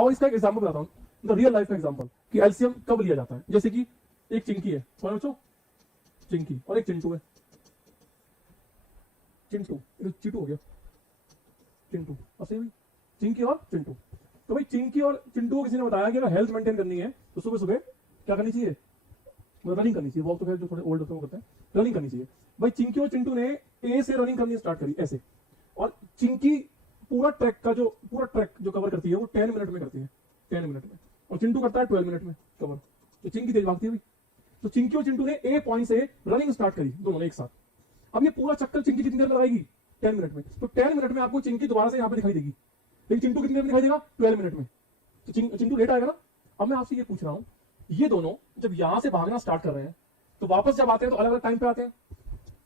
और इसका एक एग्जांपल बताता हूँ, मतलब रियल लाइफ का एग्जांपल कि एलसीएम कब लिया जाता है। जैसे कि एक चिंकी है, समझ बच्चों, चिंकी और एक चिंटू है, चिंटू चिंटू हो गया, चिंटू और सही भाई, चिंकी और चिंटू। तो भाई चिंकी और चिंटू को किसी ने बताया कि अगर हेल्थ मेंटेन करनी है तो सुबह सुबह क्या करनी चाहिए, रनिंग करनी चाहिए। वॉक तो खैर जो थोड़े ओल्ड होते हैं वो करते हैं, रनिंग करनी चाहिए। भाई चिंकी और चिंटू ने ए से रनिंग करनी स्टार्ट करी ऐसे, और चिंकी पूरा ट्रैक जो कवर करती है वो 10 मिनट में करती है, 10 मिनट में, और चिंटू करता है 12 मिनट में कवर। तो चिंकी तेज भागती है भाई। तो चिंकी और चिंटू ने ए पॉइंट से रनिंग स्टार्ट करी दोनों ने एक साथ। अब ये पूरा चक्कर चिंकी कितनी देर में लगाएगी, 10 मिनट में। तो 10 मिनट में आपको चिंकी दोबारा से यहाँ पे दिखाई देगी, लेकिन चिंटू कितनी देर में दिखाई देगा, 12 मिनट में। तो चिंटू लेट आएगा ना। अब मैं आपसे ये पूछ रहा हूँ, ये दोनों जब यहां से भागना स्टार्ट कर रहे हैं तो वापस जब आते हैं तो अलग अलग टाइम पे आते हैं,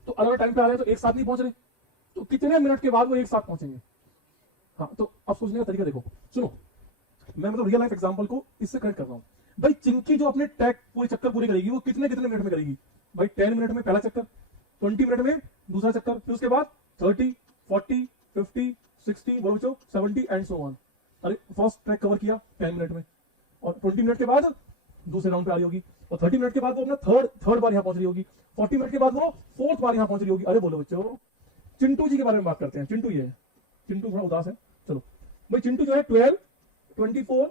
तो अलग अलग टाइम पे आ रहे हैं तो एक साथ नहीं पहुंच रहे, तो कितने मिनट के बाद वो एक साथ पहुंचेंगे। हाँ, तो अब सोचने का तरीका देखो, सुनो, मैं मतलब रियल लाइफ एग्जांपल को इससे कनेक्ट कर रहा हूँ। भाई चिंकी जो अपने ट्रैक पूरे चक्कर पूरे करेगी वो कितने कितने मिनट में करेगी। भाई 10 मिनट में पहला चक्कर, 20 मिनट में दूसरा चक्कर, फिर उसके बाद 30, 40, 50, 60, बोलो बच्चों 70 एंड सो ऑन। अरे फर्स्ट ट्रैक कवर किया 10 मिनट में, और 20 मिनट के बाद दूसरे राउंड पे आ रही होगी, और 30 मिनट के बाद वो अपना थर्ड बार यहाँ पहुंच रही होगी, 40 मिनट के बाद वो फोर्थ बार यहाँ पहुंच रही होगी। अरे बोलो बच्चों, चिंटू जी के बारे में बात करते हैं। चिंटू ये है, चिंटू थोड़ा उदास है, चलो भाई चिंटू जो है 12, 24,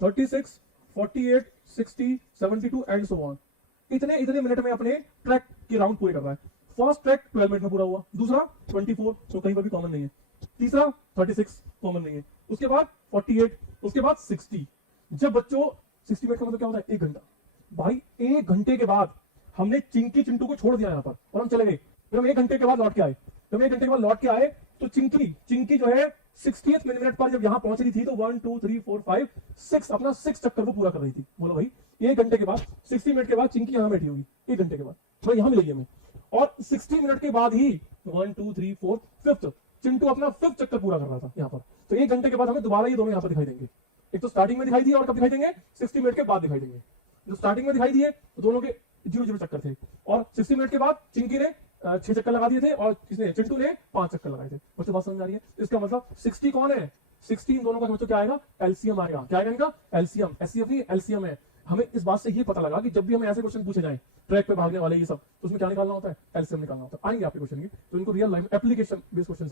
36, 48, 60, 72 एंड सो ऑन, इतने इतने मिनट में अपने ट्रैक के राउंड पूरे कर रहा है। फर्स्ट ट्रैक 12 मिनट में पूरा हुआ, दूसरा 24 जो कहीं पर भी कॉमन नहीं है, तीसरा 36 कॉमन नहीं है, उसके बाद 48, उसके बाद 60। जब बच्चों 60 मिनट का मतलब क्या होता है, 1 घंटा। भाई 1 घंटे के बाद हमने चिंकी चिंटू को छोड़ दिया यहाँ पर और हम चले गए। फिर हम 1 घंटे के बाद लौट के आए, जब 1 घंटे के बाद लौट के आए तो चिंकी जो है 60th मिनट पर जब यहां पहुंच रही थी तो 1 2 3 4 5 6 अपना 6 चक्कर को पूरा कर रही थी। बोलो भाई 1 घंटे के बाद 60 मिनट के बाद चिंकी यहां बैठी होगी, 1 घंटे के बाद तो यहां मिलेगी हमें, और 60 मिनट के बाद ही 1 2 3 4 5th चिंटू अपना 5th चक्कर पूरा कर रहा था यहाँ पर। तो 1 घंटे के बाद हमें दोबारा ये दोनों यहाँ पर दिखाई देंगे। एक तो स्टार्टिंग में दिखाई दिए और कब दिखाई देंगे, 60 मिनट के बाद दिखाई देंगे। जो स्टार्टिंग में दिखाई दिए तो दोनों के 0-0 चक्कर थे, और 60 मिनट के बाद चिंकी ने 6 चक्कर लगा दिए थे और किसने, चिंटू ने 5 चक्कर लगाए थे। बच्चों बात समझ आ रही है। इसका मतलब 60 कौन है, 60 इन दोनों का बच्चों क्या आएगा, एलसीएम आएगा। क्या आएगा इनका, एलसीएम। एससीएफ नहीं, एलसीएम है। हमें इस बात से ये पता लगा कि जब भी हमें ऐसे क्वेश्चन पूछे जाए ट्रैक पे भागने वाले ये सब, तो उसमें क्या निकालना होता है, एलसीएम निकालना होता है। आएंगे आपके क्वेश्चन की, तो इनको real life application based question